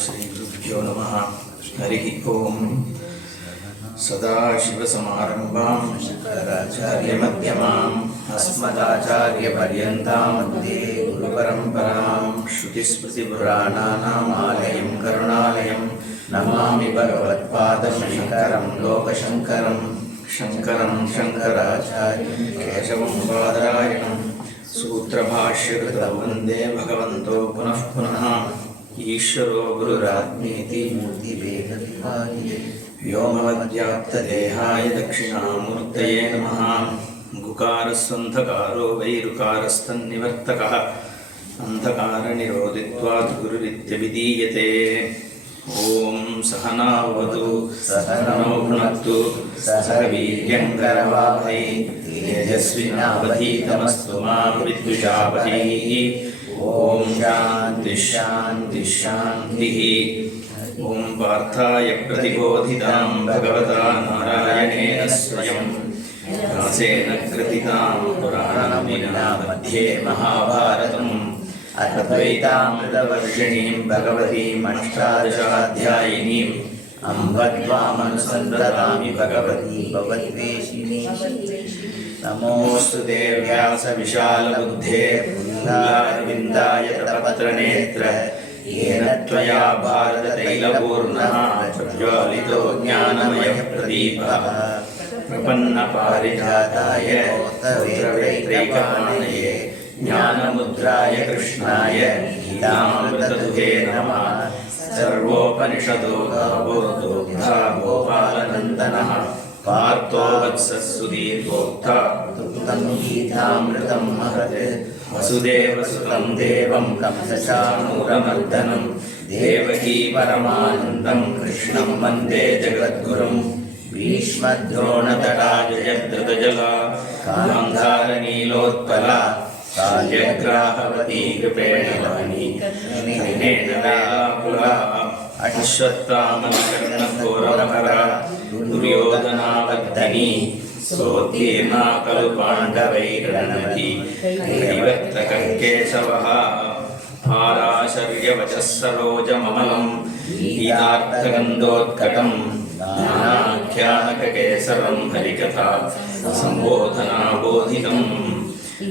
Shri Gurubhyo Namaha. Harihi Om. Sadashivasamarambham Acharya Madhyamam Asmadacharya Paryantam Vande Guru Paramparam Shruti Smriti Purananam Alayam Karunalayam Namami Bhagavatpadam Shankaram Lokashankaram Shankaram Shankaracharyam Keshavam Badarayanam Sutra Bhashyakritam Vande Bhagavanto Punah Punah Ishvaro Gururatmeti Murti Vedapuri व्योमवद्व्याप्तदेहाय दक्षिणामूर्तये नमः गुकारस्वन्धकारो वैरुकारस्तन्निवर्तकः अन्धकारनिरोधित्वात् गुरुरित्यभिधीयते ॐ सहना भवतु सहनौ भुनक्तु सह वीर्यङ्करवावहै तेजस्विनावधीतमस्तु मा विद्विषावहै ॐ शान्तिः शान्तिः शान्तिः ॐ पार्थाय प्रतिबोधितां भगवता नारायणेन स्वयं व्यासेन कृतितां पुराणमुनिना मध्ये महाभारतम् अद्वैतामृतवर्षिणीं भगवतीम् अष्टादशाध्यायिनीम् अम्ब त्वामनुसन्दधामि भगवती भवद्वेषिणी नमोऽस्तु ते व्यासविशालबुद्धे पुल्लारविन्दाय तपत्रनेत्र येन त्वया भारततैलपूर्णः प्रज्वालितो ज्ञानमयः प्रदीपः प्रपन्नपारिजाताय स्तोत्रवेत्रैकपाणये ज्ञानमुद्राय कृष्णाय गीतामृतदुहे नमः सर्वोपनिषदो गावोर्दोग्धा गोपालनन्दनः पार्थो वत्सः सुदीर्घोक्ता तृप्तं गीतामृतं महत् वसुदेवसुतं देवं कंसचाणूरमर्दनं देवकी परमानन्दं कृष्णं वन्दे जगद्गुरुं भीष्मद्रोणतटाजयद्रुतजला गान्धारनीलोत्पला शाल्यग्राहवती कृपेण वाणी नैनेन वेलाकुला अश्वत्थामकर्णघोरमहरा दुर्योधनावर्धनी सोत्तीर्णा खलु पाण्डवैर्रणनदी कैवर्तककेशवः आराशर्यवचः सरोजममलं गीतार्थगन्धोत्कटं नानाख्यानककेसरं हरिकथा सम्बोधनाबोधितं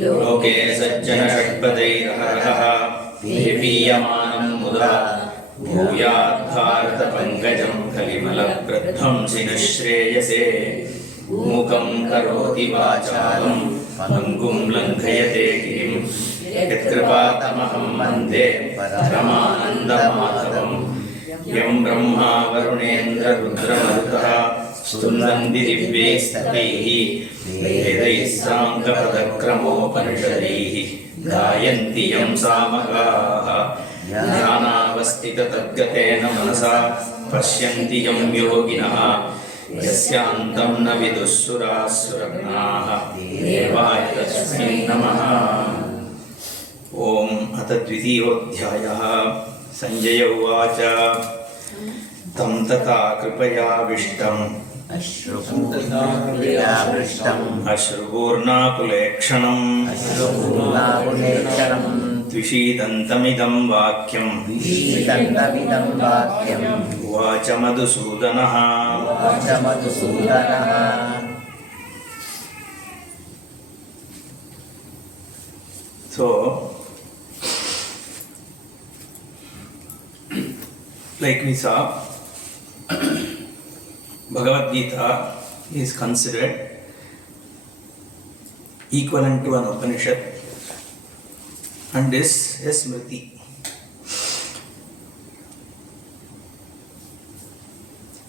लोके सज्जनषट्पदैरहरः पीयमानं मुदा भूयाद्भारतपङ्कजं कलिमलप्रध्वंसिनः श्रेयसे मूकं करोति वाचालं पङ्गुं लङ्घयते गिरिं यत्कृपातमहं वन्दे परमानन्दमाधवं यं ब्रह्मा वरुणेन्द्ररुद्रमरुतः स्तुन्वन्ति दिव्यैस्तवैः वेदैः साङ्गपदक्रमोपनिषदैः गायन्ति यं सामगाः ध्यानावस्थिततद्गतेन मनसा पश्यन्ति यं योगिनः यस्यान्तं न विदुःसुराः सुरगणाः देवाय तस्मै नमः। ॐ अथ द्वितीयोऽध्यायः। सञ्जय उवाच तं तथा कृपयाविष्टम् अश्रुपूर्णाकुलेक्षणम् द्विषीदन्तमिदं वाक्यम् उवाच मधुसूदनः। So, like we saw, Bhagavad Gita is considered equivalent to an Upanishad and is a Smriti.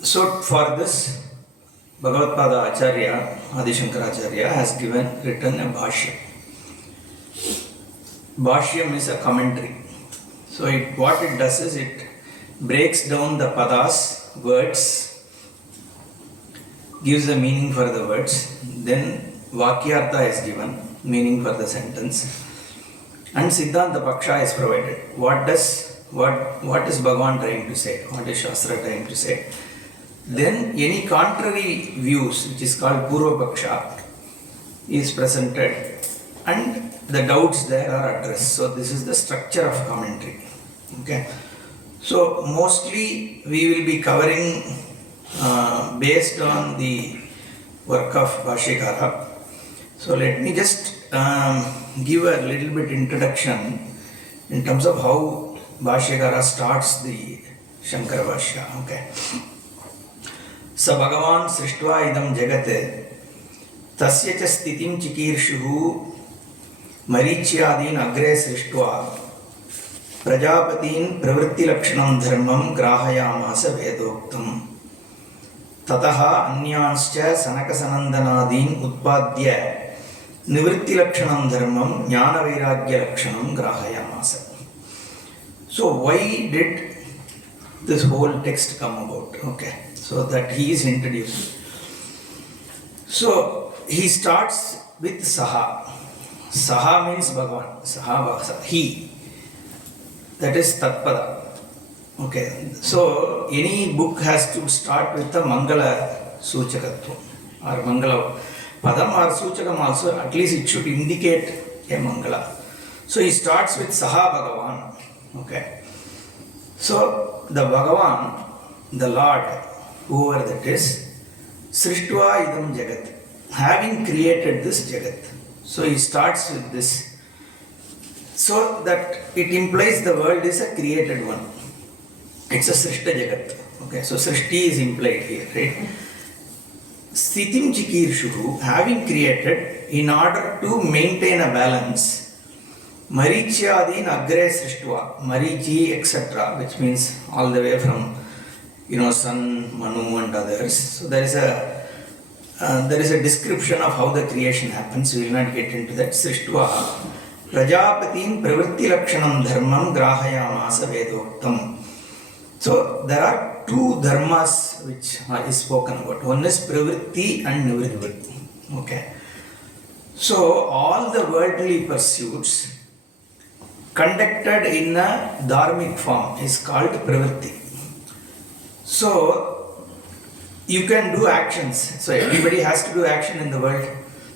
So for this, Bhagavad Pada Acharya, Adi Shankaracharya has written a Bhashyam. Bhashyam is a commentary. So what it does is it breaks down the padas, words, gives a meaning for the words, then Vakyartha is given, meaning for the sentence, and Siddhanta Paksha is provided. What is Bhagavan trying to say? What is Shastra trying to say? Then any contrary views, which is called Purva Paksha, is presented and the doubts there are addressed. So this is the structure of commentary. Okay. So mostly we will be covering based on the work of Bhashyakara. So let me just give a little bit introduction in terms of how Bhashyakara starts the Shankara Bhashya. Okay. Sa Bhagavan Srishtva idam jagate tasya cha sthitim chikirshuhu maricyadin agre srishtva prajapatin pravritti lakshanam dharmam grahayamasa vedoktam tataha anyanscha sanakasanandanadin utpadya nivritti lakshanam dharmam jnana vairagya lakshanam grahayamasa. So why did this whole text come about? Okay, so that he is introduced. So he starts with Saha. Saha means Bhagavan. Saha, he. That is Tatpada. Okay, so any book has to start with the Mangala Suchakatva or Mangala Padam or Suchakam also, at least it should indicate a Mangala. So he starts with Saha Bhagavan. Okay, so the Bhagavan, the Lord, whoever that is, Srishtva idam jagat, having created this jagat. So he starts with this, so that it implies the world is a created one. It's a Srishta jagat. Okay, so Srishti is implied here, right? Sthitim chikirshuhu, having created in order to maintain a balance. Maricyadin agre srishtva, Marichi, etc., which means all the way from, Sun, Manu and others. So there is a description of how the creation happens. We will not get into that. Srishtva, Prajapatin pravritti lakshanam dharmam grahayamasa vedoktam. So there are two dharmas which is spoken about. One is pravritti and nivritti. Okay. So all the worldly pursuits conducted in a dharmic form is called pravritti. So you can do actions. So everybody has to do action in the world.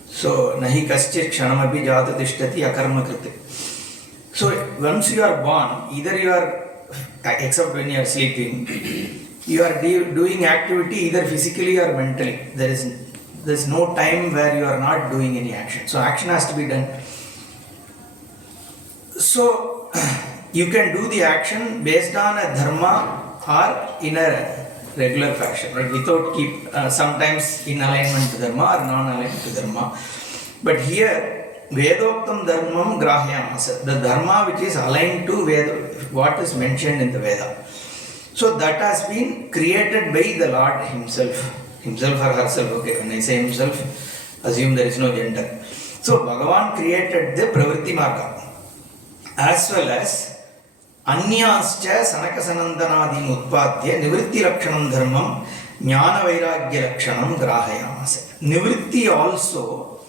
So nahi kaschit kshanamapi jata tishtati akarma kriti. So once you are born, either you are, except when you are sleeping, you are doing activity either physically or mentally. There is no time where you are not doing any action. So action has to be done. So you can do the action based on a dharma or in a regular fashion, right? Without sometimes in alignment to dharma or non-alignment to dharma. But here, Vedoktam dharmam grahyamasa, the dharma which is aligned to Veda, what is mentioned in the Veda. So that has been created by the Lord himself or herself. Okay, when I say himself, assume there is no gender. So Bhagavan created the pravritti marga, as well as Anyanscha sanakasanandanadin utpadya nivritti lakshanam dharmam jnana vairagya lakshanam grahayamasa. Nivritti also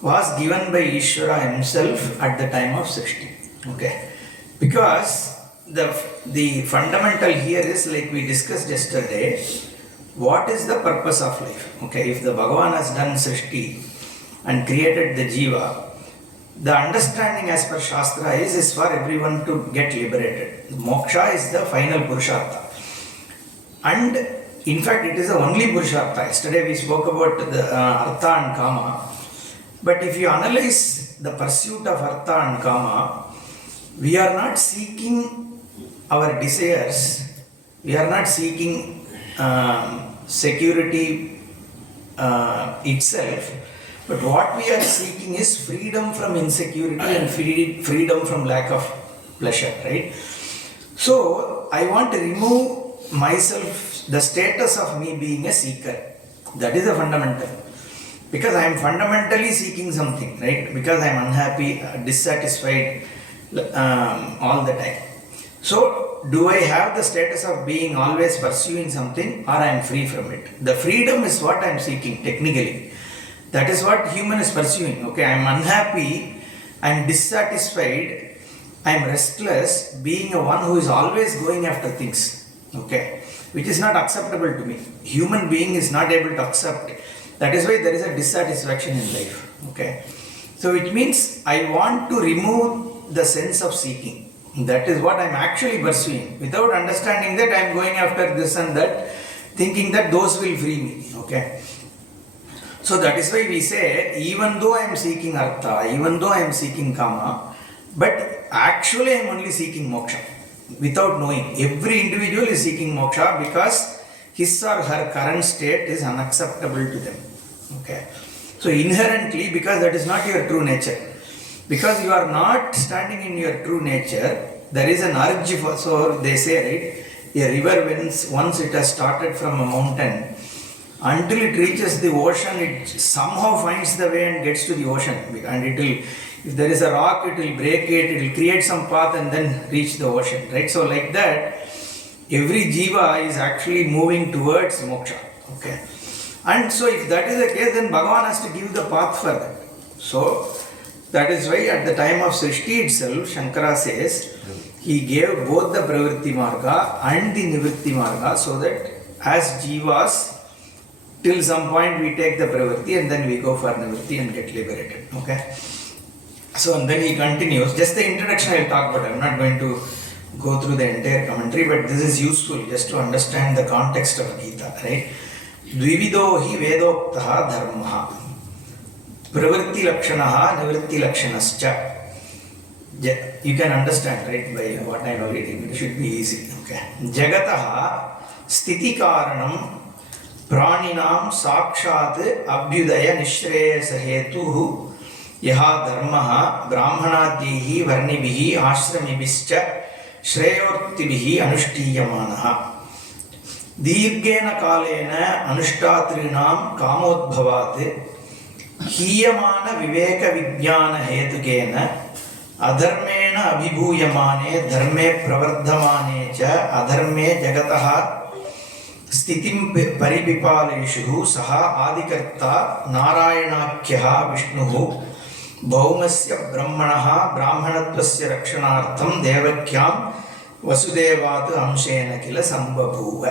was given by Ishvara himself at the time of Srishti. Okay, because the fundamental here is, like we discussed yesterday, what is the purpose of life? Okay, if the Bhagavan has done Srishti and created the Jiva, the understanding as per Shastra is for everyone to get liberated. Moksha is the final Purushartha. And in fact, it is the only Purushartha. Yesterday we spoke about the Artha and Kama. But if you analyze the pursuit of Artha and Kama, we are not seeking our desires. We are not seeking security itself. But what we are seeking is freedom from insecurity and freedom from lack of pleasure, right? So I want to remove myself, the status of me being a seeker. That is the fundamental. Because I am fundamentally seeking something, right? Because I am unhappy, dissatisfied all the time. So do I have the status of being always pursuing something, or I am free from it? The freedom is what I am seeking technically. That is what human is pursuing. Okay, I am unhappy, I am dissatisfied, I am restless, being a one who is always going after things. Okay, which is not acceptable to me. Human being is not able to accept. That is why there is a dissatisfaction in life. Okay, so it means I want to remove the sense of seeking. That is what I am actually pursuing. Without understanding that, I am going after this and that, thinking that those will free me. Okay. So that is why we say, even though I am seeking artha, even though I am seeking kama, but actually I am only seeking moksha. Without knowing, every individual is seeking moksha because his or her current state is unacceptable to them. Okay. So inherently, because that is not your true nature, because you are not standing in your true nature, there is an urge for, so they say, right, a river, once it has started from a mountain, until it reaches the ocean, it somehow finds the way and gets to the ocean. And it will, if there is a rock, it will break it, it will create some path and then reach the ocean, right? So like that, every jiva is actually moving towards moksha. Okay. And so if that is the case, then Bhagavan has to give the path for that. So that is why at the time of Srishti itself, Shankara says, he gave both the Pravritti Marga and the Nivritti Marga, so that as jivas, till some point we take the Pravritti and then we go for Nivritti and get liberated. Okay. So and then he continues, just the introduction I will talk about, I am not going to go through the entire commentary, but this is useful just to understand the context of Gita, right? Dvivido hi vedoktaha dharmaha pravritti lakshanaha nivritti lakshanascha. You can understand, right, by what I am reading. It should be easy. Okay. Jagataha sthiti karanam praninam sakshat abhyudaya nishreyasa hetuhu yaha dharmaha brahmanadyehi varnibihi ashramibhischa shreyortibihi anushtīyamanaha दीर्घेन कालेन अनुष्ठातॄणां कामोद्भवात् हीयमान विवेक विज्ञान हेतुकेन अधर्मेण अभिभूयमाने धर्मे प्रवर्धमाने च अधर्मे जगतः स्थितिं परिपिपालेषु सः आदिकर्ता नारायणाख्यः विष्णुः भौमस्य ब्रह्मणः ब्राह्मणत्वस्य रक्षणार्थं देवक्यां वसुदेवात् अंशेन किल संबभूव.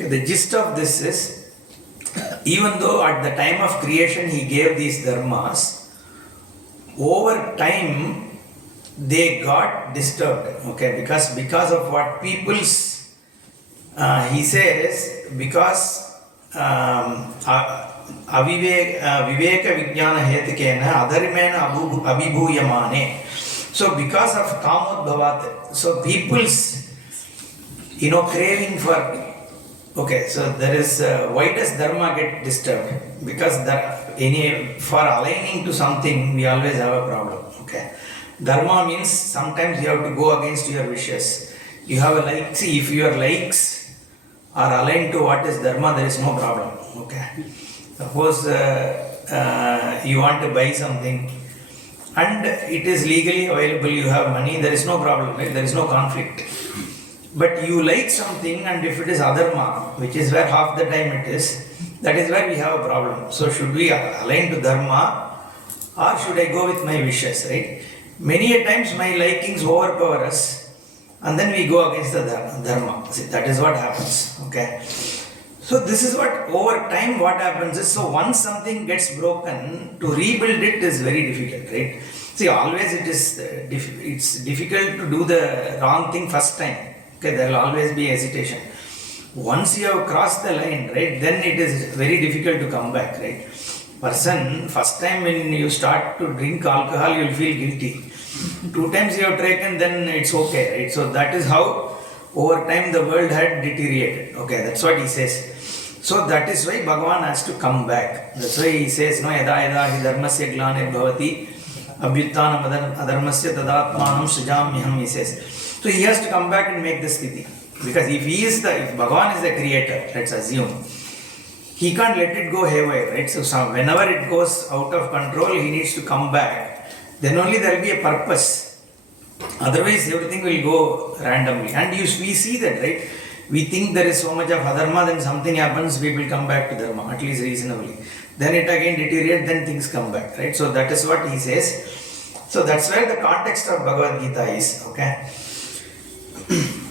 The gist of this is, even though at the time of creation he gave these dharmas, over time they got disturbed. Okay, because of what people's he says, because viveka vijnana hetukena adharmena abhibhuyamane. So because of kamodbhavat, so people's craving for, okay, so there is why does dharma get disturbed? Because for aligning to something we always have a problem. Okay, dharma means sometimes you have to go against your wishes. You have a like. See, if your likes are aligned to what is dharma, there is no problem. Okay, suppose you want to buy something and it is legally available, you have money, there is no problem, right? There is no conflict. But you like something, and if it is adharma, which is where half the time it is, that is where we have a problem. So should we align to dharma or should I go with my wishes, right? Many a times my likings overpower us and then we go against the dharma. See, that is what happens. Okay. So this is what, over time what happens is, so once something gets broken, to rebuild it is very difficult, right? See, always it's difficult to do the wrong thing first time. Okay, there will always be hesitation. Once you have crossed the line, right, then it is very difficult to come back, right? Person, first time when you start to drink alcohol, you will feel guilty. 2 times you have taken, then it's okay, right? So that is how over time the world had deteriorated. Okay, that's what he says. So that is why Bhagavan has to come back. That's why he says, no, yada yada hi dharmasya glane bhavati abhyuttanam adharmasya tadatmanam srijamyaham, he says. So he has to come back and make the sthiti. Because if Bhagavan is the creator, let's assume, he can't let it go haywire, right? So whenever it goes out of control, he needs to come back. Then only there will be a purpose. Otherwise, everything will go randomly. And we see that, right? We think there is so much of adharma, then something happens, we will come back to dharma, at least reasonably. Then it again deteriorates, then things come back, right? So that is what he says. So that's where the context of Bhagavad Gita is, okay?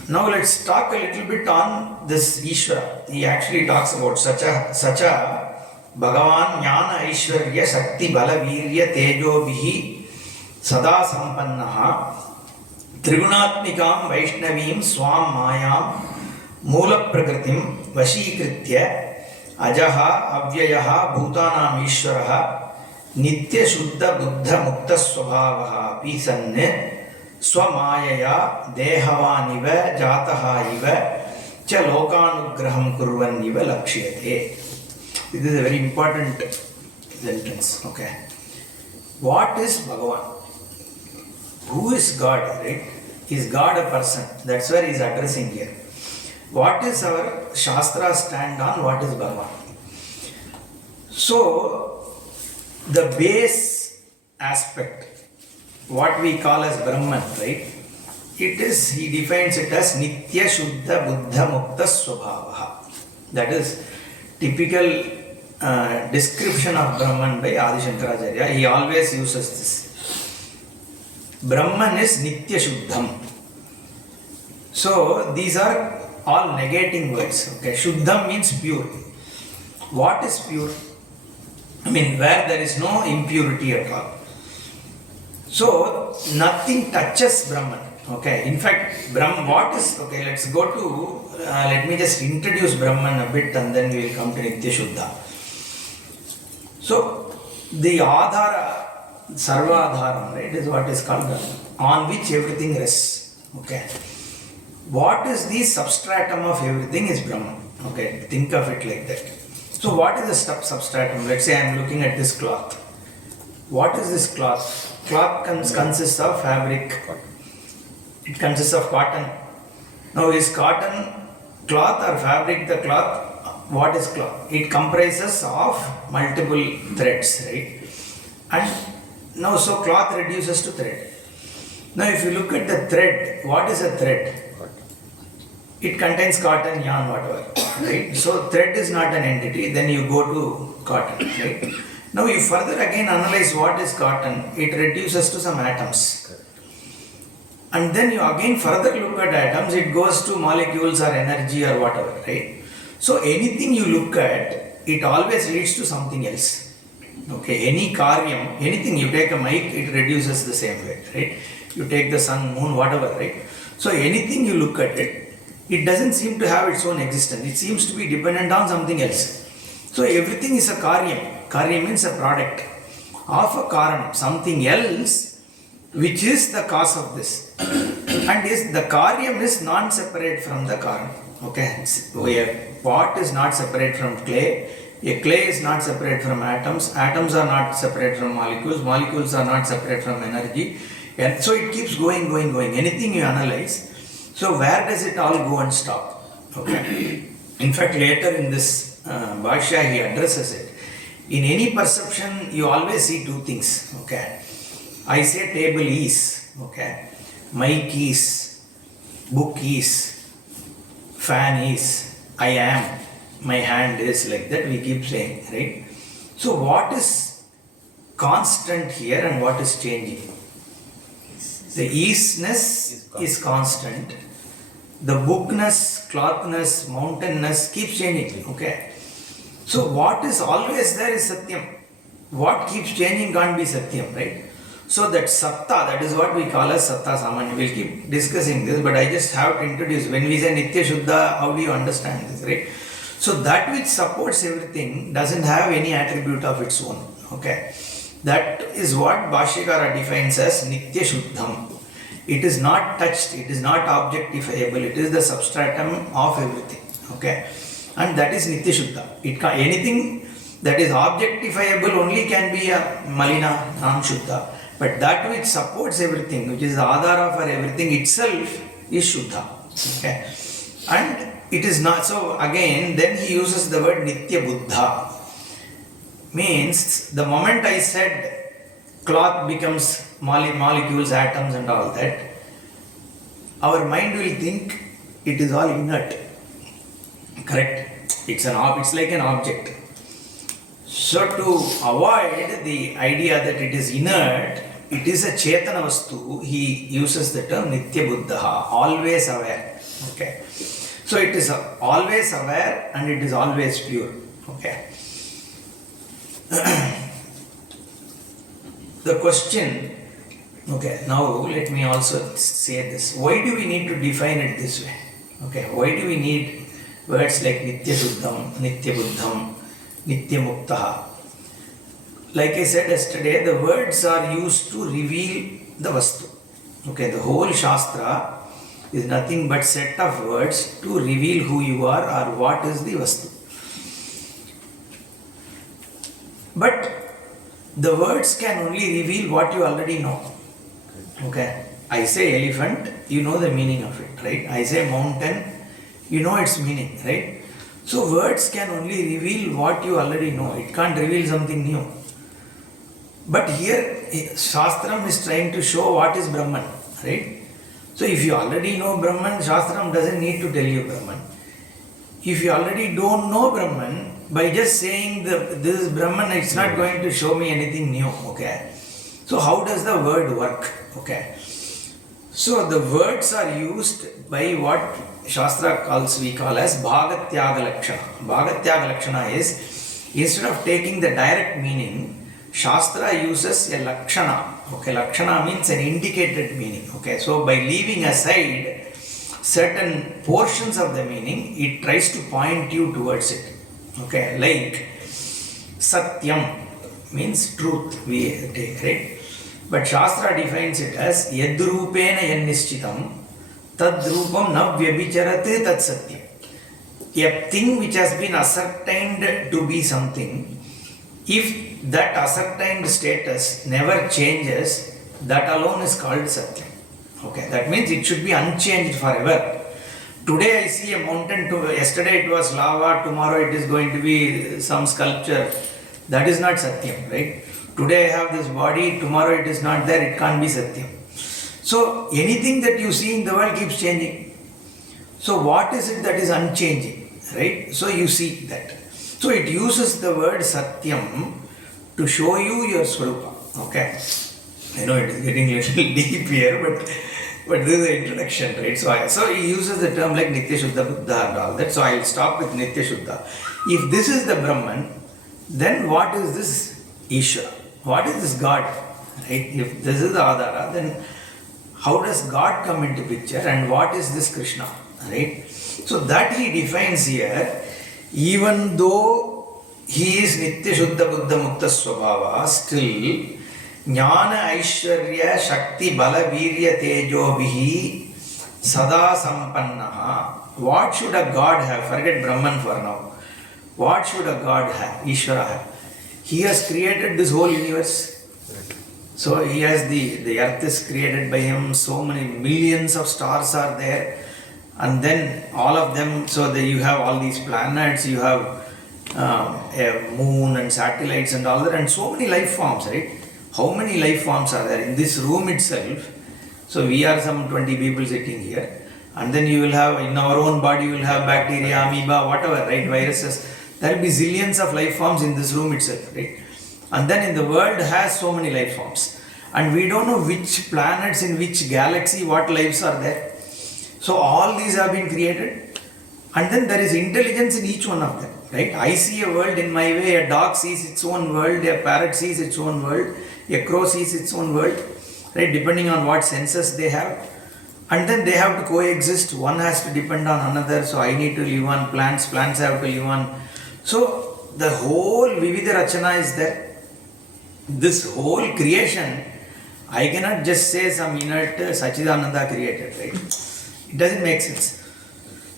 Now let's talk a little bit on this Ishvara. He actually talks about Sacha Bhagavan Jnana Aishwarya Shakti Bala Virya Tejo Bihi Sada Sampannaha Trigunatmikam Vaishnavim Swam Mayam Mula Prakritim Vashikritya Ajaha Avyayaha Bhutanam Ishwaraha Nitya Shuddha Buddha Mukta Swabhavaha Pisanne Swamayaya Dehavaniva Jataha Iva Cha Lokanugraham Kurvan Iva Lakshiyate. This is a very important sentence. Okay. What is Bhagavan? Who is God, right? Is God a person? That's where he is addressing here. What is our Shastra stand on? What is Bhagavan? So, the base aspect, what we call as Brahman, right? It is, he defines it as Nitya Shuddha Buddha Mukta Swabhavaha. That is typical description of Brahman by Adi Shankaracharya. He always uses this. Brahman is Nitya Shuddham. So these are all negating words. Okay, Shuddham means pure. What is pure? I mean, where there is no impurity at all. So nothing touches Brahman. Okay, in fact, Brahman, what is, okay, let's go to, let me just introduce Brahman a bit and then we will come to Nitya Shuddha. So the Adhara, Sarva Adharam, right, is what is called Brahman, on which everything rests. Okay. What is the substratum of everything is Brahman. Okay, think of it like that. So what is the substratum? Let's say I am looking at this cloth. What is this cloth? Cloth consists of fabric. It consists of cotton. Now is cotton cloth or fabric the cloth? What is cloth? It comprises of multiple threads, right? And now, so cloth reduces to thread. Now, if you look at the thread, what is a thread? It contains cotton, yarn, whatever, right? So, thread is not an entity, then you go to cotton, right? Now, you further again analyze what is cotton, it reduces to some atoms. And then you again further look at atoms, it goes to molecules or energy or whatever, right? So, anything you look at, it always leads to something else. Okay, any karyam, anything you take a mic, it reduces the same way, right? You take the sun, moon, whatever, right? So anything you look at it, it doesn't seem to have its own existence. It seems to be dependent on something else. So everything is a karyam. Karyam means a product of a karanam, something else which is the cause of this. And is the karyam is non-separate from the karanam. Okay, a pot is not separate from clay. A clay is not separate from atoms, atoms are not separate from molecules, molecules are not separate from energy, and so it keeps going. Anything you analyze, so where does it all go and stop? Okay. In fact, later in this Bhashya, he addresses it. In any perception, you always see two things. Okay. I say table is, okay, mic is, book is, fan is, I am. My hand is, like that we keep saying, right? So what is constant here and what is changing? The easiness is constant. The bookness, clothness, mountainness keeps changing, okay? So what is always there is Satyam. What keeps changing can't be Satyam, right? So that Satta, that is what we call as Satta Samanya. We'll keep discussing this, but I just have to introduce. When we say Nitya Shuddha, how do you understand this, right? So that which supports everything doesn't have any attribute of its own. Okay, that is what Bhashyakara defines as Nitya Shuddham. It is not touched, it is not objectifiable, it is the substratum of everything. Okay, and that is Nitya Shuddha. Anything that is objectifiable only can be a Malina, non-Shuddha. But that which supports everything, which is the Adhara for everything itself, is Shuddha. Okay, and it is not, so again, then he uses the word Nitya Buddha. Means, the moment I said cloth becomes molecules, atoms and all that, our mind will think it is all inert. Correct? It's like an object. So to avoid the idea that it is inert, it is a Chetana Vastu, he uses the term Nitya Buddha, always aware. Okay. So it is always aware and it is always pure. Okay. The question Okay, now let me also say this. Why do we need to define it this way? Okay, why do we need words like Nitya Shuddham, Nitya Buddham, Nitya Muktaha? Like I said yesterday, the words are used to reveal the Vastu. Okay, the whole Shastra is nothing but set of words to reveal who you are or what is the Vastu. But the words can only reveal what you already know. Okay, I say elephant, you know the meaning of it, right? I say mountain, you know its meaning, right? So words can only reveal what you already know. It can't reveal something new. But here, Shastram is trying to show what is Brahman, right? So if you already know Brahman, Shastram doesn't need to tell you Brahman. If you already don't know Brahman, by just saying this is Brahman, it's not going to show me anything new, okay? So how does the word work, okay? So the words are used by what Shastra we call as Bhagatyaga Lakshana. Bhagatyaga Lakshana is, instead of taking the direct meaning, Shastra uses a Lakshana. Okay, Lakshana means an indicated meaning. Okay, so by leaving aside certain portions of the meaning, it tries to point you towards it. Okay, like Satyam means truth, we take, right? But Shastra defines it as Yadrupena Yannischitam Tadrupam na vyabhicharat tat satyam. A thing which has been ascertained to be something, if that ascertained status never changes, that alone is called Satyam. Okay, that means it should be unchanged forever. Today I see a mountain, yesterday it was lava, tomorrow it is going to be some sculpture. That is not Satyam, right? Today I have this body, tomorrow it is not there, it can't be Satyam. So anything that you see in the world keeps changing. So what is it that is unchanging, right? So you see that. So it uses the word Satyam to show you your Swarupa. Okay. I know it is getting a little deep here, but this is the introduction, right? So he uses the term like Nitya Shuddha Buddha and all that. So I'll stop with Nitya Shuddha. If this is the Brahman, then what is this Ishvara? What is this God? Right? If this is the Adhara, then how does God come into picture and what is this Krishna? Right? So that he defines here, even though he is Nitya Shuddha Buddha Mukta Swabhava, still Jnana Aishwarya Shakti Bala Virya Tejo Bihi Sada Sampannaha. What should a God have? Forget Brahman for now. What should a God have? Ishvara have. He has created this whole universe. So he has the earth is created by him, so many millions of stars are there, and then all of them, so that you have all these planets, you have a moon and satellites and all that, and so many life forms, right? How many life forms are there in this room itself? So we are some 20 people sitting here, and then you will have, in our own body you will have bacteria, amoeba, whatever, right, viruses. There will be zillions of life forms in this room itself, right? And then in the world has so many life forms. And we don't know which planets in which galaxy, what lives are there. So all these have been created. And then there is intelligence in each one of them, right? I see a world in my way, a dog sees its own world, a parrot sees its own world, a crow sees its own world, right? Depending on what senses they have. And then they have to coexist. One has to depend on another. So I need to live on plants, plants have to live on. So the whole Vividha Rachana is there. This whole creation, I cannot just say some inert Sachidananda created, right? It doesn't make sense.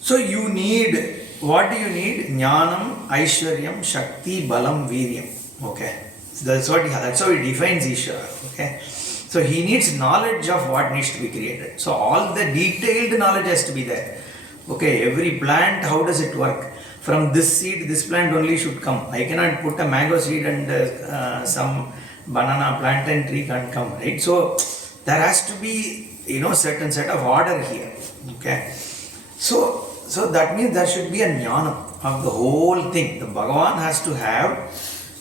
So you need, what do you need? Jnanam, Aishwaryam, Shakti, Balam, Viryam. Okay. So that's how he defines Ishvara. Okay. So he needs knowledge of what needs to be created. So all the detailed knowledge has to be there. Okay. Every plant, how does it work? From this seed, this plant only should come. I cannot put a mango seed and some banana plantain tree can't come, right? So there has to be, certain set of order here. Okay. So that means there should be a jnana of the whole thing. The Bhagavan has to have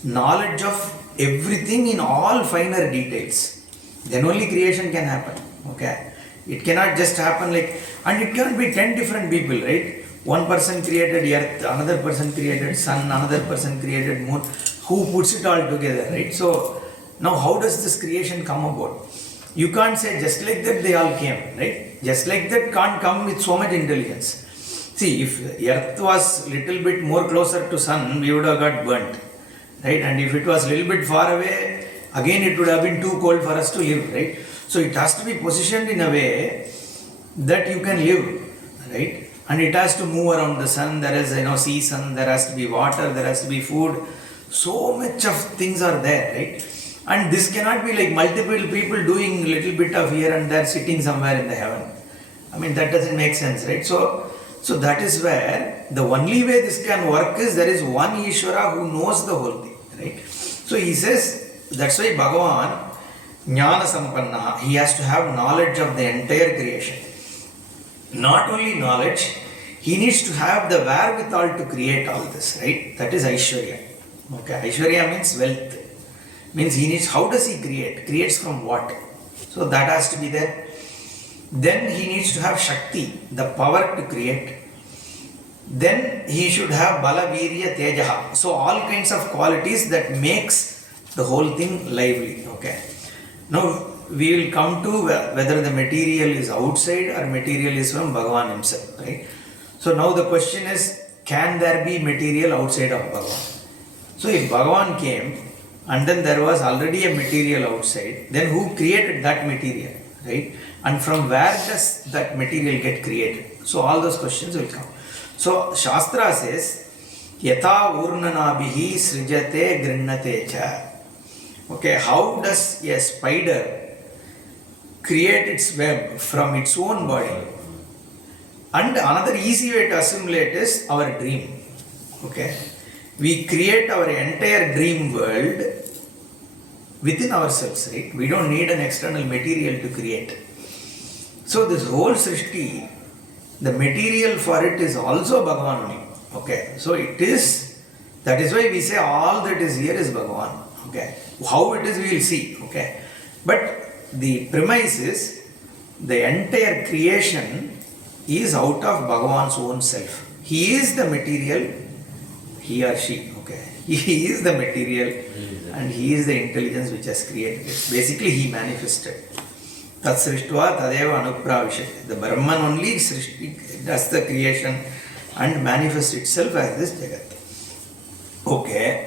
knowledge of everything in all finer details. Then only creation can happen. Okay. It cannot just happen like, and it can't be 10 different people, right? One person created earth, another person created sun, another person created moon. Who puts it all together, right? So now how does this creation come about? you can't say just like that they all came, right? Just like that can't come with so much intelligence. See, if earth was little bit more closer to sun, we would have got burnt, right? And if it was little bit far away, again it would have been too cold for us to live, right? So it has to be positioned in a way that you can live, right? And it has to move around the sun. There is, season, there has to be water, there has to be food. So much of things are there, right? And this cannot be like multiple people doing little bit of here and there, sitting somewhere in the heaven. I mean, that doesn't make sense, right? So that is where the only way this can work is there is one Ishvara who knows the whole thing, right? So he says, that's why Bhagavan, Jnana Sampanna, he has to have knowledge of the entire creation. Not only knowledge, he needs to have the wherewithal to create all this, right? That is Aishwarya. Okay, Aishwarya means wealth. Means he needs, how does he create? Creates from what? So that has to be there. Then he needs to have Shakti, the power to create. Then he should have Bala, Virya, Tejaha. So all kinds of qualities that makes the whole thing lively. Okay. Now we will come to whether the material is outside or material is from Bhagavan himself, right? So now the question is, can there be material outside of Bhagavan? So if Bhagavan came and then there was already a material outside, then who created that material, right? And from where does that material get created? So all those questions will come. So Shastra says, Yatha urnanabihi srijate grinnate cha. Okay, how does a spider create its web from its own body? And another easy way to assimilate is our dream. Okay, we create our entire dream world within ourselves, right? We don't need an external material to create. So this whole Srishti, the material for it is also Bhagavan only. Okay, so it is, that is why we say all that is here is Bhagavan. Okay, how it is we will see. Okay, but the premise is the entire creation is out of Bhagavan's own self. He is the material, he or she. Okay, he is the material and he is the intelligence which has created it. Basically, he manifested. Tat srishtva tadeva anupravishate. The Brahman only does the creation and manifests itself as this Jagat. Okay.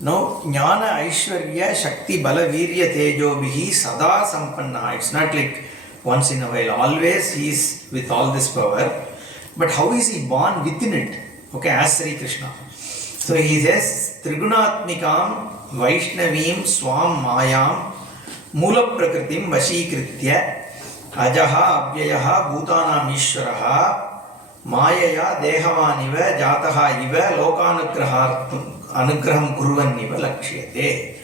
Now, Jnana, Aishwarya, Shakti, Bala, Virya, Tejo, Bihi, Sada, Sampanna. It's not like once in a while. Always he is with all this power. But how is he born within it? Okay, as Sri Krishna. So he says, Trigunatmikam, Vaishnavim, Swam, Mayam, Mula Prakritim, Vashikritya, Ajaha, Abhyayaha, Bhutanam, Ishvaraha, Mayaya, Dehavaniva, Jataha, Iva, Lokanugrahartum. Anugraham kurvanniva lakshyate.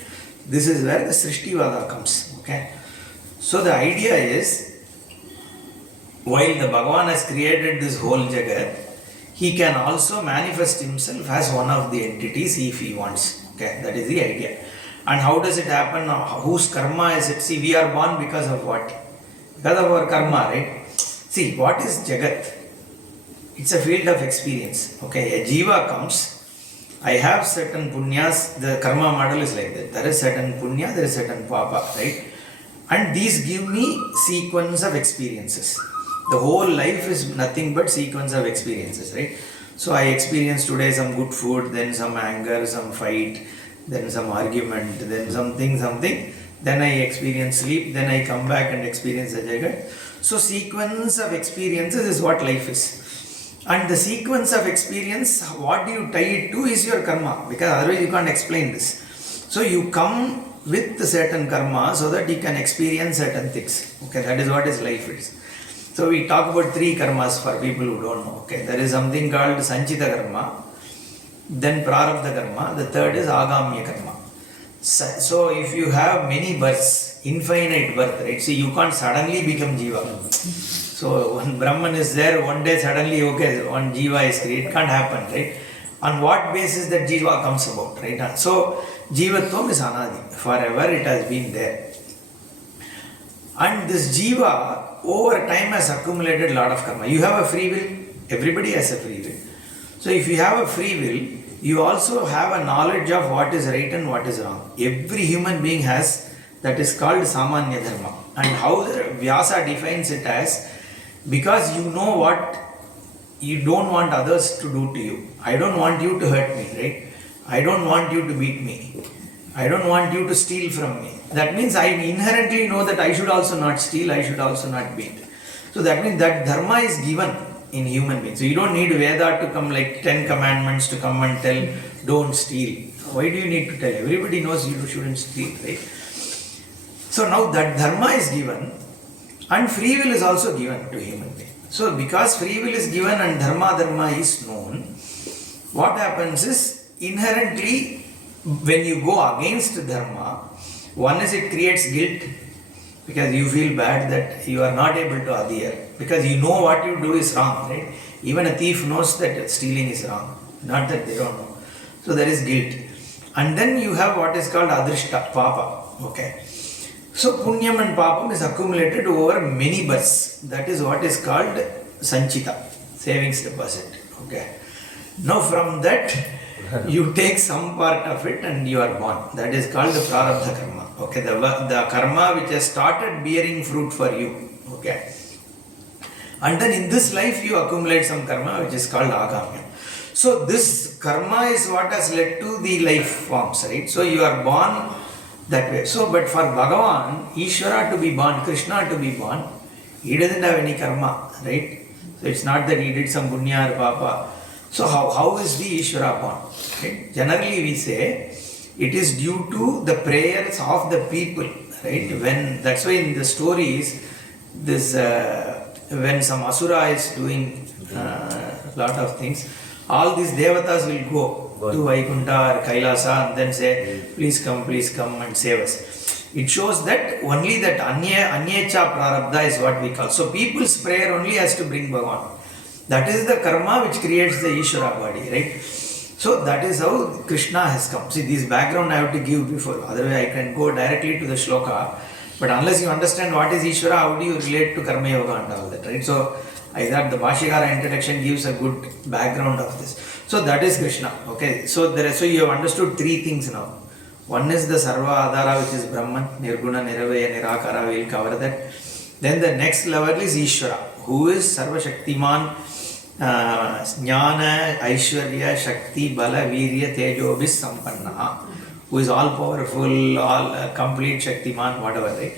This is where the Srishtivada comes. Okay. So the idea is, while the Bhagavan has created this whole Jagat, he can also manifest himself as one of the entities if he wants. Okay, that is the idea. And how does it happen? Whose karma is it? See, we are born because of what? Because of our karma, right? See, what is Jagat? It's a field of experience. Okay, a jiva comes. I have certain punyas, the karma model is like that. There is certain punya, there is certain papa, right? And these give me sequence of experiences. The whole life is nothing but sequence of experiences, right? So I experience today some good food, then some anger, some fight, then some argument, then something, then I experience sleep, then I come back and experience a Jagat. So sequence of experiences is what life is. And the sequence of experience, what do you tie it to is your karma, because otherwise you can't explain this. So you come with certain karma so that you can experience certain things. Okay, that is what is life is. So we talk about three karmas for people who don't know. Okay, there is something called Sanchita karma, then Prarabdha karma, the third is Agamya karma. So if you have many births, infinite birth, right? See, you can't suddenly become Jiva. So when Brahman is there, one day suddenly, okay, one Jiva is created. It can't happen, right? On what basis that Jiva comes about, right? So Jivatvam is Anadi. Forever it has been there. And this Jiva over time has accumulated a lot of karma. You have a free will. Everybody has a free will. So if you have a free will, you also have a knowledge of what is right and what is wrong. Every human being has, that is called Samanya Dharma. And how Vyasa defines it as, because you know what you don't want others to do to you. I don't want you to hurt me, right? I don't want you to beat me. I don't want you to steal from me. That means I inherently know that I should also not steal, I should also not beat. So that means that dharma is given in human beings. So you don't need Veda to come like 10 commandments to come and tell, don't steal. Why do you need to tell? Everybody knows you shouldn't steal, right? So now that dharma is given and free will is also given to human beings. So because free will is given and dharma is known, what happens is inherently when you go against dharma, one is it creates guilt because you feel bad that you are not able to adhere because you know what you do is wrong, right? Even a thief knows that stealing is wrong, not that they don't know. So there is guilt. And then you have what is called adrishta, papa, okay? So punyam and papam is accumulated over many births. That is what is called sanchita, savings deposit, okay? Now from that, you take some part of it and you are born. That is called the prarabdha karma. Okay, the karma which has started bearing fruit for you. Okay. And then in this life you accumulate some karma which is called agamya. So this karma is what has led to the life forms, right? So you are born that way. So but for Bhagavan, Ishvara to be born, Krishna to be born, he doesn't have any karma, right? So it's not that he did some punya or papa. So how is the Ishvara born? Right? Generally we say it is due to the prayers of the people, right? When that's why in the stories, this when some asura is doing a lot of things, all these devatas will go to Vaikuntha or Kailasa and then say, please come and save us. It shows that only that anyecha prarabdha is what we call. So people's prayer only has to bring Bhagavan. That is the karma which creates the Ishvara body, right? So that is how Krishna has come. See, this background I have to give before. Otherwise I can go directly to the shloka. But unless you understand what is Ishvara, how do you relate to Karma Yoga and all that, right? So I thought the Bhashyakara introduction gives a good background of this. So that is Krishna, okay? So you have understood three things now. One is the Sarva Adhara, which is Brahman, Nirguna, Niravaya, Nirakara, we will cover that. Then the next level is Ishvara, who is Sarva Shaktiman, Jnana, Aishwarya, Shakti, Bala, Virya, Tejo, Vis, Sampanna, who is all powerful, all complete Shaktiman, whatever, right?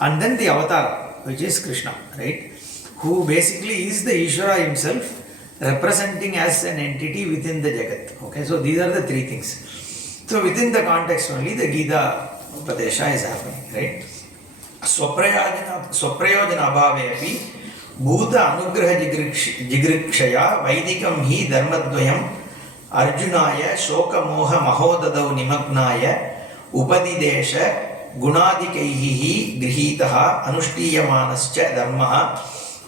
And then the Avatar, which is Krishna, right? Who basically is the Ishvara himself, representing as an entity within the Jagat. Okay, so these are the three things. So within the context only, the Gita Upadesha is happening, right? Swaprayojana abhavepi Bhuta anugraha jigrikshaya Vaidikam hi dharmadvayam Arjunaya shoka moha mahodadau nimagnaya Upadidesha gunadikaihi grihitaha anushtiyamanascha dharmaha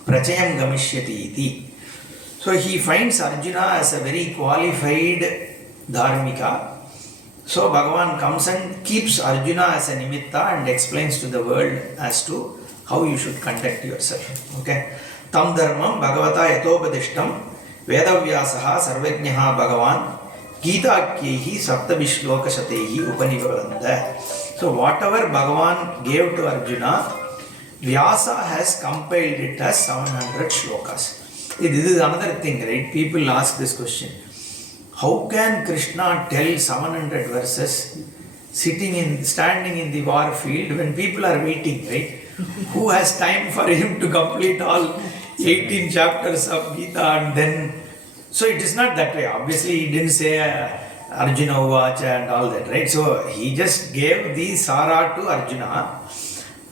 prachayam gamishyati iti. So he finds Arjuna as a very qualified dharmika. So Bhagavan comes and keeps Arjuna as a nimitta and explains to the world as to how you should conduct yourself. Okay. Tam dharmam bhagavata yatopadishtam vedavyasaha sarvajnaha Bhagavan gitaakyehi saptabhishloka shatehi upanivavanda. So whatever Bhagavan gave to Arjuna, Vyasa has compiled it as 700 shlokas. This is another thing, right? People ask this question. How can Krishna tell 700 verses standing in the war field when people are waiting, right? Who has time for him to complete all 18 chapters of Gita and then... So it is not that way. Obviously he didn't say Arjuna Uvacha and all that, right? So he just gave the Sara to Arjuna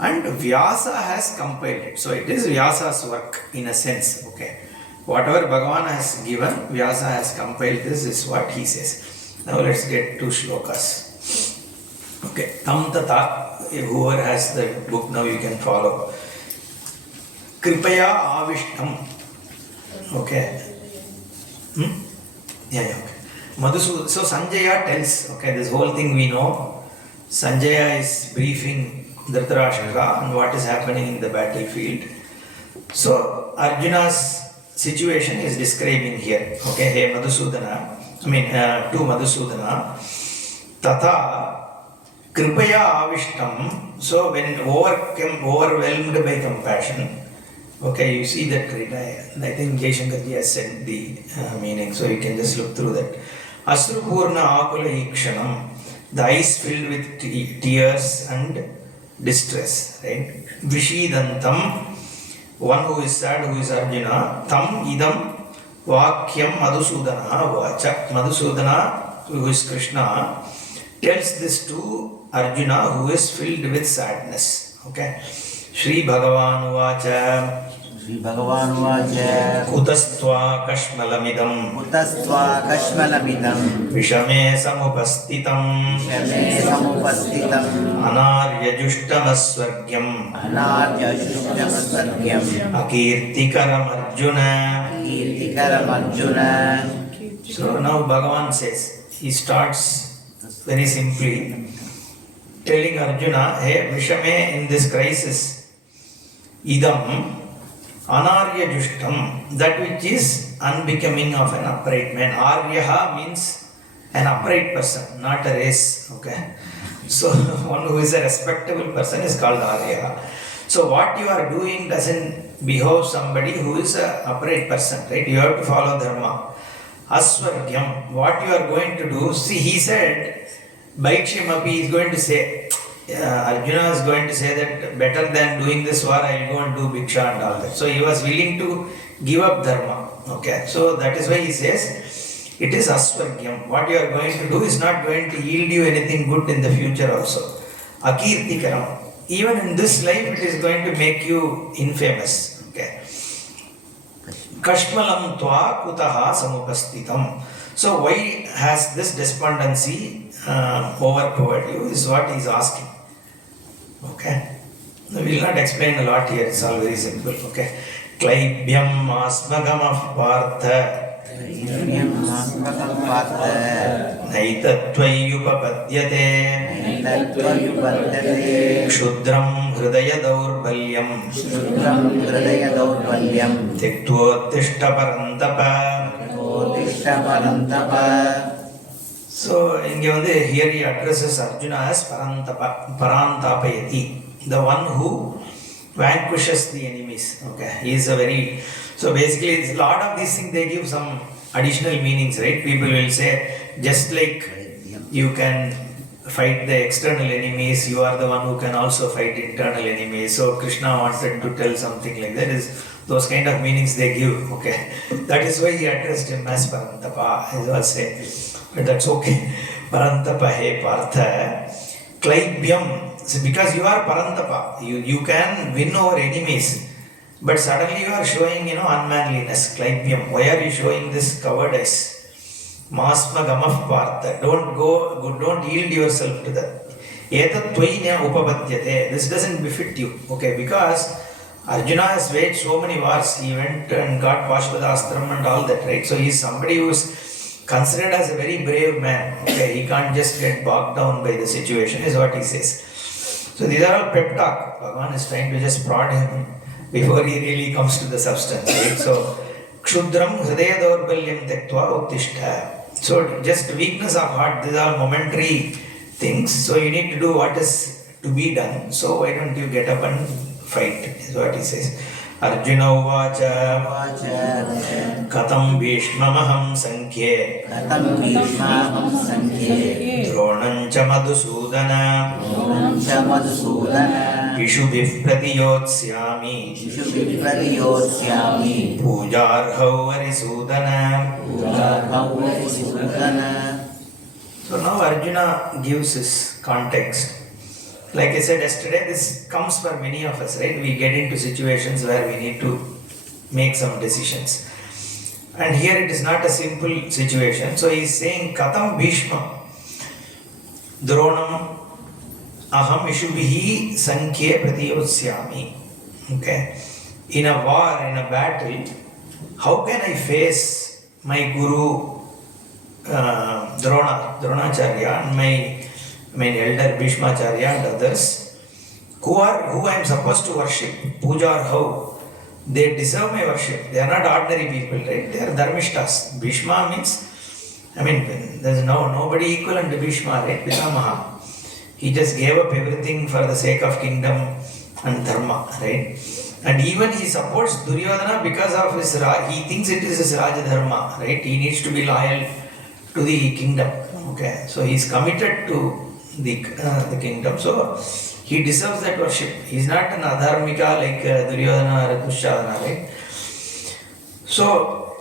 and Vyasa has compiled it. So it is Vyasa's work in a sense, okay? Whatever Bhagavan has given, Vyasa has compiled. This is what he says. Now let's get to shlokas. Okay, Tam Tata, whoever has the book now you can follow. Kripaya Avishtam. Okay. Yeah, okay. Madhusudan. So Sanjaya tells, okay, this whole thing we know. Sanjaya is briefing Dhritarashtra on what is happening in the battlefield. So Arjuna's situation is describing here. Okay, hey Madhusudana, to Madhusudana, Tata Kripaya avishtam. So when overwhelmed by compassion, okay, you see that, right? I think Jaishankarji has said the meaning, so you can just look through that. Asrupurna akula ikshanam, the eyes filled with tears and distress, right? Vishidantam, one who is sad, who is Arjuna, tam idam vakyam Madhusudana vacha. Madhusudana, who is Krishna, tells this to Arjuna, who is filled with sadness. Okay. Shri Bhagavan vacha. Shri Bhagavan vacha. Kutastva kashmalamidam. Kutastva kashmalamidam. Vishame samupastitam. Vishame samupastitam. Anarya jushtamasvargyam. Anarya jushtamasvargyam. Akirtikaram Arjuna. Akirtikaram Arjuna. So now Bhagavan says, he starts very simply telling Arjuna, hey, Vishame, in this crisis, idam anarya jushtam, that which is unbecoming of an upright man. Aryaha means an upright person, not a race. Okay, so one who is a respectable person is called Aryaha. So what you are doing doesn't behove somebody who is an upright person, right? You have to follow dharma. Asvargyam, what you are going to do, see, he said, Bhaikshimapi is going to say, Arjuna is going to say that better than doing this war, I will go and do Bhiksha and all that. So he was willing to give up dharma. Okay, so that is why he says, it is Asvargyam. What you are going to do is not going to yield you anything good in the future also. Akirtikaram. Even in this life, it is going to make you infamous. Okay. Kashmalam tva kutaha samupastitam. So why has this despondency overpowered you is what he is asking. Okay. We will not explain a lot here, it's all very simple. Okay. Klaibhyam asmagamah partha. Naitatvayupapadyate. Kshudram hridaya daurbalyam. Tiktvottishta parantapa. So, here he addresses Arjuna as Parantapayati, the one who vanquishes the enemies. Okay, he is a very. So, basically, a lot of these things they give some additional meanings, right? People will say, just like you can fight the external enemies, you are the one who can also fight internal enemies. So, Krishna wanted to tell something like that. Is those kind of meanings they give. Okay, that is why he addressed him as Parantapa. He was saying. But that's okay. Parantapa he Partha. Klaibhyam. Because you are Parantapa. You can win over enemies. But suddenly you are showing, unmanliness. Klaibhyam. Why are you showing this cowardice? Masma gamah Partha. Don't yield yourself to that. Etat tvainya upapadyate. This doesn't befit you. Okay, because Arjuna has waged so many wars. He went and got Pashpadastram and all that, right? So he is somebody who is considered as a very brave man. Okay, he can't just get bogged down by the situation, is what he says. So these are all pep talk. Bhagavan is trying to just prod him before he really comes to the substance. Right? So, Kshudram hridaya daurbalyam tektva uttishta. So just weakness of heart, these are momentary things. So you need to do what is to be done. So why don't you get up and fight, is what he says. Arjuna uvacha katam bhishmamaham sankhye dronam cha madhusudana ishubhih pratiyotsyami pujarhau varisudana. So now Arjuna gives his context. Like I said yesterday, this comes for many of us, right? We get into situations where we need to make some decisions. And here it is not a simple situation. So he is saying, Katam Bhishma, Dronam, Aham Ishubhihi Sankhye Pratiyotsyami. Okay. In a war, in a battle, how can I face my Guru Dronacharya and my elder Bhishmacharya and others who I am supposed to worship, puja or how, they deserve my worship. They are not ordinary people, right? They are dharmishtas. Bhishma means, there is nobody equivalent to Bhishma, right? Pitamaha. He just gave up everything for the sake of kingdom and dharma, right? And even he supports Duryodhana because of his he thinks it is his Raja Dharma, right? He needs to be loyal to the kingdom. Okay, so he is committed to the kingdom. So he deserves that worship. He is not an adharmika like Duryodhana or Dushadana, right? So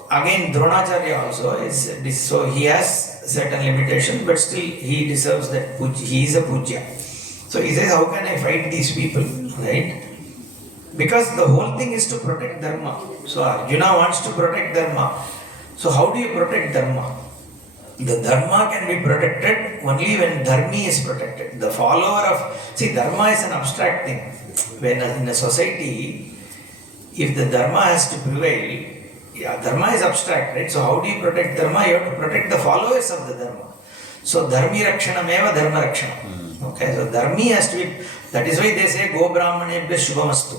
again, Dronacharya also is this. So he has certain limitations, but still he deserves that. He is a puja. So he says, how can I fight these people, right? Because the whole thing is to protect dharma. So Arjuna wants to protect dharma. So how do you protect dharma? The dharma can be protected only when dharmi is protected. The follower of... See, dharma is an abstract thing. When in a society, if the dharma has to prevail, dharma is abstract, right? So how do you protect dharma? You have to protect the followers of the dharma. So dharmi rakshanameva dharma rakshanam. Okay, so dharmi has to be... That is why they say, Go Brahmanebhya Shubhamastu.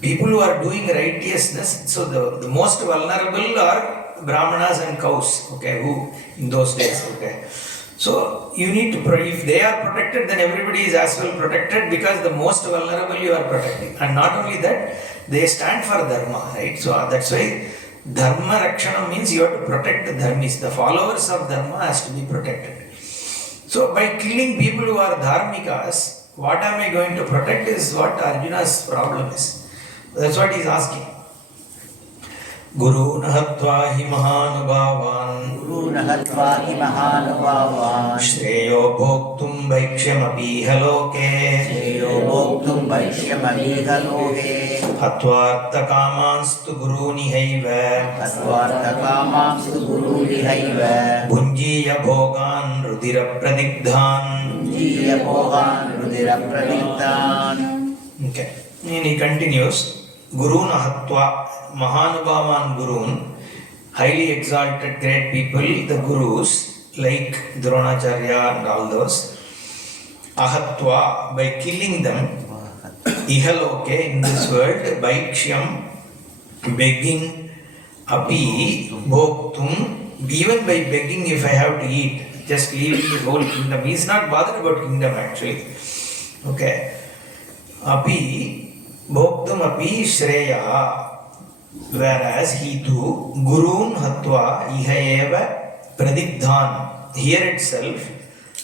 People who are doing righteousness, so the most vulnerable are Brahmanas and cows, okay, who in those days, okay. So you need to, if they are protected, then everybody is as well protected because the most vulnerable you are protecting. And not only that, they stand for dharma, right? So that's why dharma rakshana means you have to protect the dharmis. The followers of dharma has to be protected. So by killing people who are dharmikas, what am I going to protect is what Arjuna's problem is. That's what he is asking. Guru nahatva hi mahanubhavan Guru nahatva hi mahanubhavan Shreyo bhoktum bhaikshyamapi haloke Shreyo bhoktum bhaikshyamapi haloke Hatvartha kamanstu guru nihaiva Hatvartha kamanstu guru nihaiva Bhunjiya bhogan rudira pradigdhan Jiya bhogan rudira pradigdhan. Okay. And he continues, Guru nahatva Mahanubhavan Gurun, highly exalted great people, the Gurus, like Dronacharya and all those, Ahatva, by killing them, Ihaloke, in this world, Bhaikshyam, begging, Api, Bhoktum, even by begging if I have to eat, just leaving the whole kingdom. He is not bothered about kingdom actually. Okay. Api, Bhoktum api Shreya. Whereas he too, Gurun Hatva Ihaeva Pradigdhan. Here itself,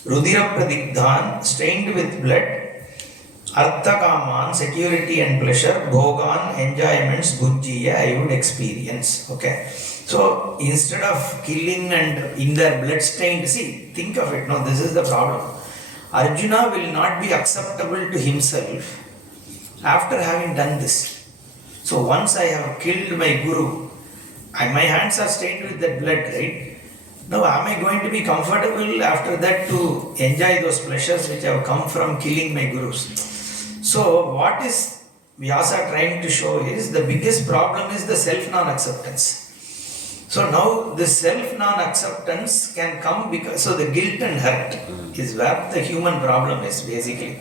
Rudira Pradigdhan, stained with blood, Arthakaman, security and pleasure, Bhogan, enjoyments, Bhunjiya, I would experience. Okay. So instead of killing and in their blood stained, see, think of it. No, this is the problem. Arjuna will not be acceptable to himself after having done this. So once I have killed my guru, and my hands are stained with that blood, right? Now am I going to be comfortable after that to enjoy those pleasures which have come from killing my gurus? So what is Vyasa trying to show is the biggest problem is the self-non-acceptance. So now the self-non-acceptance can come because, so the guilt and hurt is where the human problem is basically.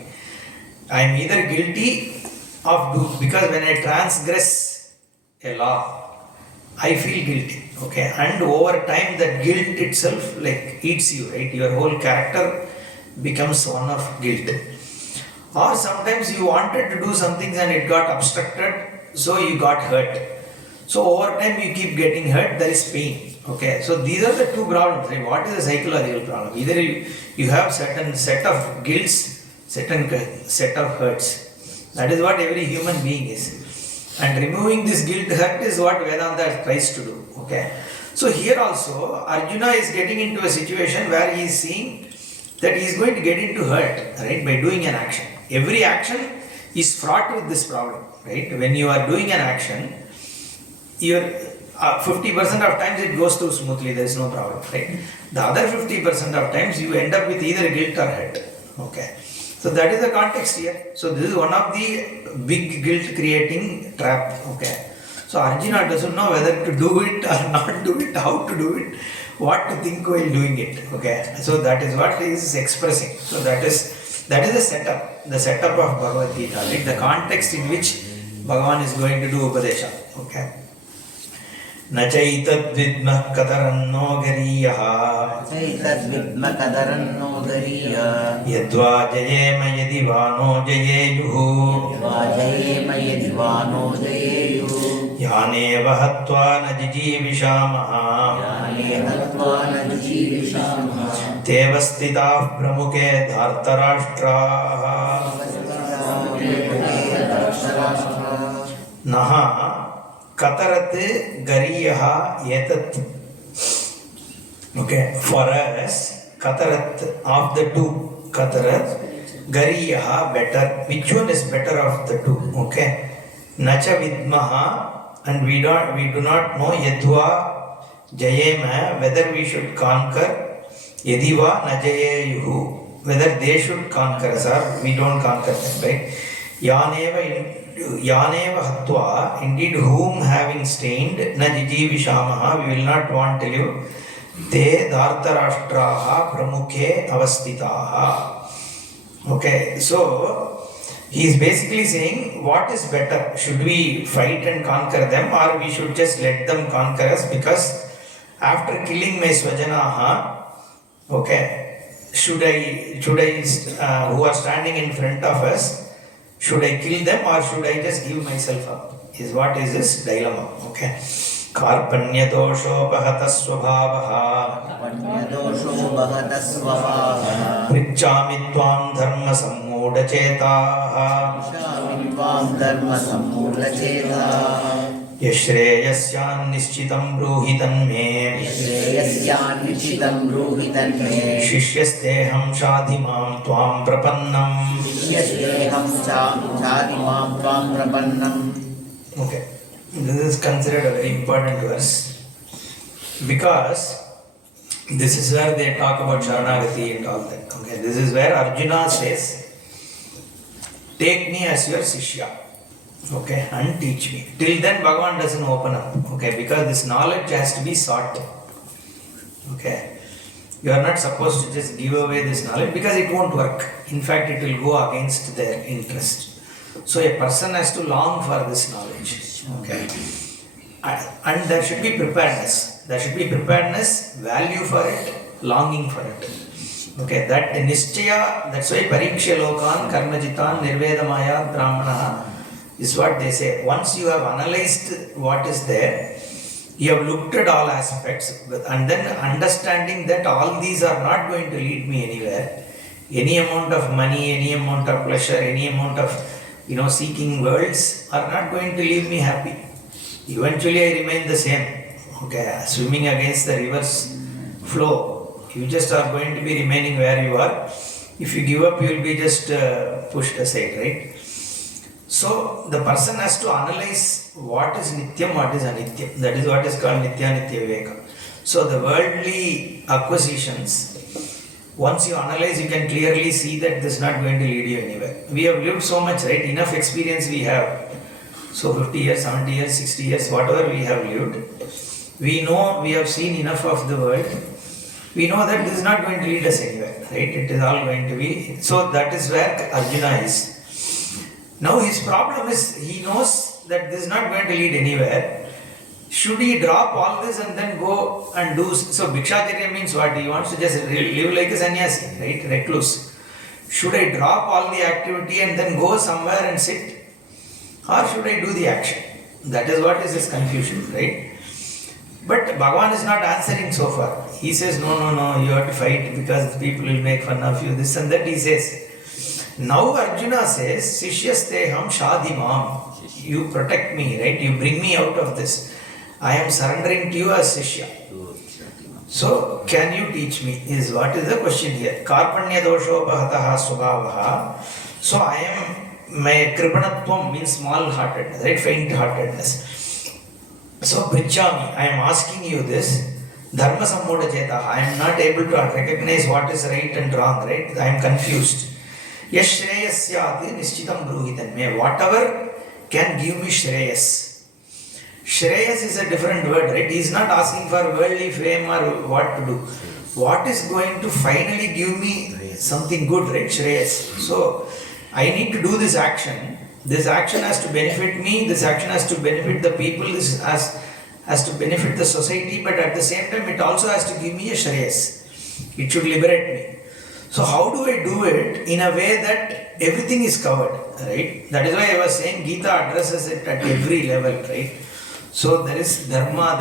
I am either guilty of because when I transgress a law, I feel guilty, okay, and over time that guilt itself like eats you, right? Your whole character becomes one of guilt. Or sometimes you wanted to do something and it got obstructed, so you got hurt. So over time you keep getting hurt, there is pain, okay. So these are the two problems, right? What is the psychological problem? Either you have certain set of guilts, certain set of hurts. That is what every human being is. And removing this guilt hurt is what Vedanta tries to do. Okay. So here also Arjuna is getting into a situation where he is seeing that he is going to get into hurt, right, by doing an action. Every action is fraught with this problem, right? When you are doing an action, your 50% of times it goes through smoothly, there is no problem, right? The other 50% of times you end up with either guilt or hurt. Okay. So that is the context here. So this is one of the big guilt creating trap. Okay. So Arjuna doesn't know whether to do it or not do it, how to do it, what to think while doing it. Okay. So that is what he is expressing. So that is the setup of Bhagavad Gita, like the context in which Bhagavan is going to do Upadesha. Okay. न चैतद्विद्मः कतरन्नो गरीयः चैतद्विद्मकदरन्नोदरीय यद्वा जयेम यदि वा no जयेयुः वाजयेम यद्वानो जयेयुः यानेव हत्वा न जिजीविषामः याने हत्वा न जीविषामः तेव स्थिताः प्रमुखे धार्तराष्ट्राः नः कतरत् गरीयः एतत्. Okay, for us, Katarat of the two, Katarat, Gariyaha better. Which one is better of the two? Okay, Nacha Vidmaha, and we do not know Yadva Jayema whether we should conquer Yadiva Najayayuhu, whether they should conquer us or we don't conquer them, right? Yaneva Hatva, indeed whom having stained, Najiji Vishamaha, we will not want to live. Te Dhartarashtraha Pramukhe Avastitaha. Okay, so he is basically saying what is better? Should we fight and conquer them or we should just let them conquer us? Because after killing my Swajanaha, okay, should I who are standing in front of us, should I kill them or should I just give myself up? Is what is this dilemma? Okay. कार्पण्यदोषोपहतः स्वभावः पण्यदोषोपहतः स्वभावः पृच्छामि त्वां धर्मसम्मूढचेताः पृच्छामि त्वां धर्मसम्मूढचेताः यश्रेयस्यान्निश्चितं ब्रूहि तन्मे श्रेयस्यान्निश्चितं ब्रूहि तन्मे शिष्यस्तेऽहं शाधि मां त्वां प्रपन्नम् शिष्यस्तेऽहं शाधि मां त्वां प्रपन्नम्. Okay. This is considered a very important verse because this is where they talk about Sharanagati and all that. Okay, this is where Arjuna says, take me as your Sishya, okay, and teach me. Till then Bhagavan doesn't open up, okay, because this knowledge has to be sought. Okay, you are not supposed to just give away this knowledge because it won't work. In fact, it will go against their interest. So a person has to long for this knowledge. Okay, and there should be preparedness. There should be preparedness, value for it, longing for it. Okay, that nischaya, that's why pariksha lokan karmajitan nirvedamaya brahmana is what they say. Once you have analyzed what is there, you have looked at all aspects, and then understanding that all these are not going to lead me anywhere. Any amount of money, any amount of pleasure, any amount of seeking worlds are not going to leave me happy. Eventually I remain the same. Okay, swimming against the river's flow. You just are going to be remaining where you are. If you give up, you will be just pushed aside, right? So the person has to analyze what is nityam, what is anityam. That is what is called nitya nitya viveka. So the worldly acquisitions, once you analyze, you can clearly see that this is not going to lead you anywhere. We have lived so much, right? Enough experience we have. So 50 years, 70 years, 60 years, whatever we have lived, we know we have seen enough of the world. We know that this is not going to lead us anywhere, right? It is all going to be. So that is where Arjuna is. Now his problem is he knows that this is not going to lead anywhere. Should he drop all this and then go and do? So Bhikshacharya means what? He wants to just live like a sannyasi, right? Recluse. Should I drop all the activity and then go somewhere and sit? Or should I do the action? That is what is his confusion, right? But Bhagavan is not answering so far. He says, no, you have to fight because people will make fun of you, this and that he says. Now Arjuna says, Sishyasteham shadimam. You protect me, right? You bring me out of this. I am surrendering to you as Sishya. So, can you teach me? Is what is the question here. Karpanya doshopahataha swabhavaha. So, I am, my kripanatvam means small-heartedness, right? Faint-heartedness. So, prichami, I am asking you this. Dharma sammudha chetaha. I am not able to recognize what is right and wrong, right? I am confused. Yashreyasyati nishchitam bruhitanme. Whatever can give me shreyas. Shreyas is a different word, right? He is not asking for worldly fame or what to do. What is going to finally give me something good, right? Shreyas. So, I need to do this action. This action has to benefit me. This action has to benefit the people. This has to benefit the society, but at the same time it also has to give me a shreyas. It should liberate me. So how do I do it in a way that everything is covered, right? That is why I was saying Gita addresses it at every level, right? So there is dharma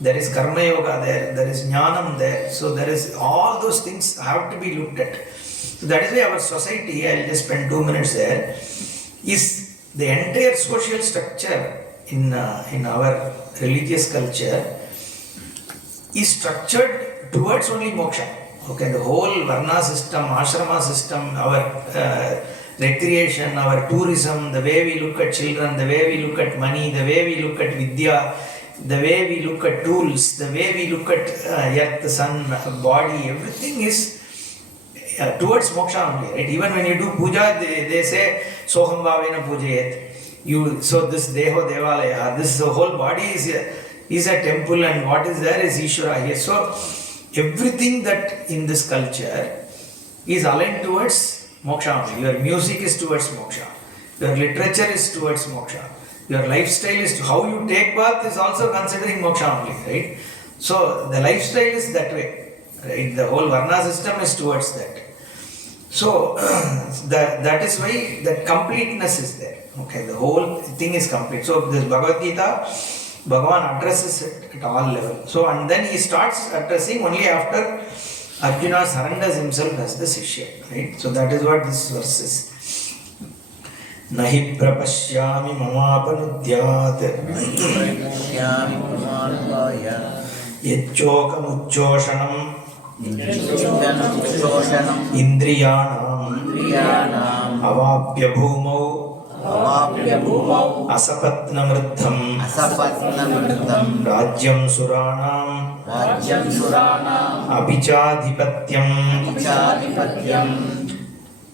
there is karma yoga there is jnanam there. So there is all those things have to be looked at. So that is why our society, I'll just spend 2 minutes there, is the entire social structure in our religious culture is structured towards only moksha. Okay, the whole varna system, ashrama system, our recreation, our tourism, the way we look at children, the way we look at money, the way we look at vidya, the way we look at tools, the way we look at earth, sun, body, everything is towards moksha only, right? Even when you do puja, they say soham bhavena pujayet. So this deho devalaya, this whole body is a temple, and what is there is Ishvara here. So everything that in this culture is aligned towards moksha only. Your music is towards moksha. Your literature is towards moksha. Your lifestyle is how you take bath is also considering moksha only, right? So the lifestyle is that way, right? The whole varna system is towards that. So that is why that completeness is there. Okay, the whole thing is complete. So this Bhagavad Gita, Bhagavan addresses it at all levels. So and then he starts addressing only after Arjuna surrenders himself as the Shishya, right? So that is what this verse is. Nahi prapashyami mamapanudyat yachokam indriyanam avapya bhumau asapatnamruddham rajyam suranam abhichadhipatyam.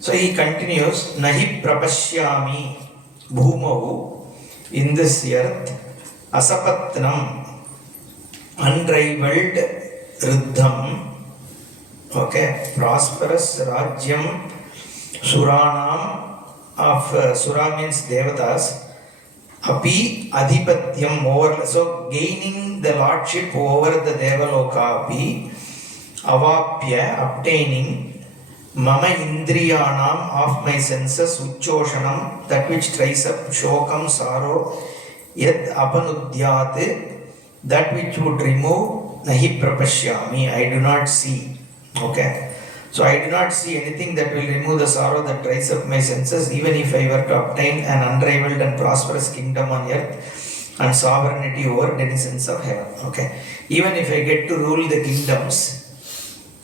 So he continues, Nahi prapashyami bhumau, in this earth, asapatnam, unrivaled riddham, okay, prosperous rajyam, suranam, of sura means devatas, api adhipatyam, over, so gaining the lordship over the devaloka, api avapya, obtaining, Mama indriyanam, of my senses, uchoshanam, that which tries up, shokam, sorrow, yad apanudyat, that which would remove, nahi prapashyami, I do not see. Okay, so I do not see anything that will remove the sorrow that tries up my senses, even if I were to obtain an unrivaled and prosperous kingdom on earth and sovereignty over denizens of heaven. Okay, even if I get to rule the kingdoms.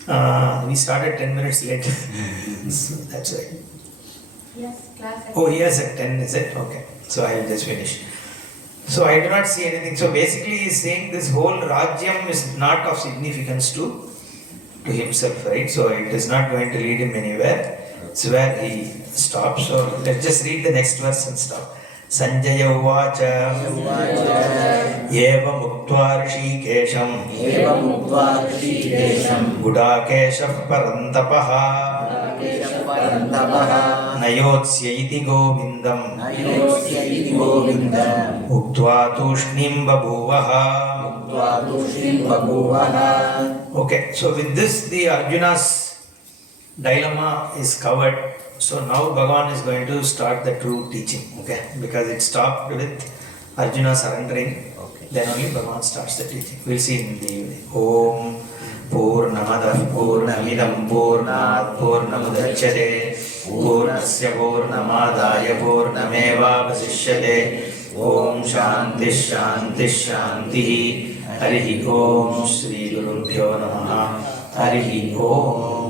We started 10 minutes late. So that's right. Yes, class. Oh, yes, at 10 is it? Okay. So I will just finish. So I do not see anything. So basically he is saying this whole Rajyam is not of significance to himself, right? So it is not going to lead him anywhere. It's where he stops. So let's just read the next verse and stop. Sanjaya uvacha eva muktva rishikesham gudakeshah parantapaha nayotsya iti govindam uktva tushnim babhuvaha. Okay, so with this the Arjuna's dilemma is covered. So now Bhagavan is going to start the true teaching, okay? Because it stopped with Arjuna surrendering. Okay. Then only Bhagavan starts the teaching. We'll see in the evening. Om Purnamadah Purnamidam Purnat Purnamudachyate Purnasya Purnamadaya Purnameva Vasishyate. Om Shanti Shanti Shanti. Harihi Om Shri Gurubhyo Namaha. Harihi Om.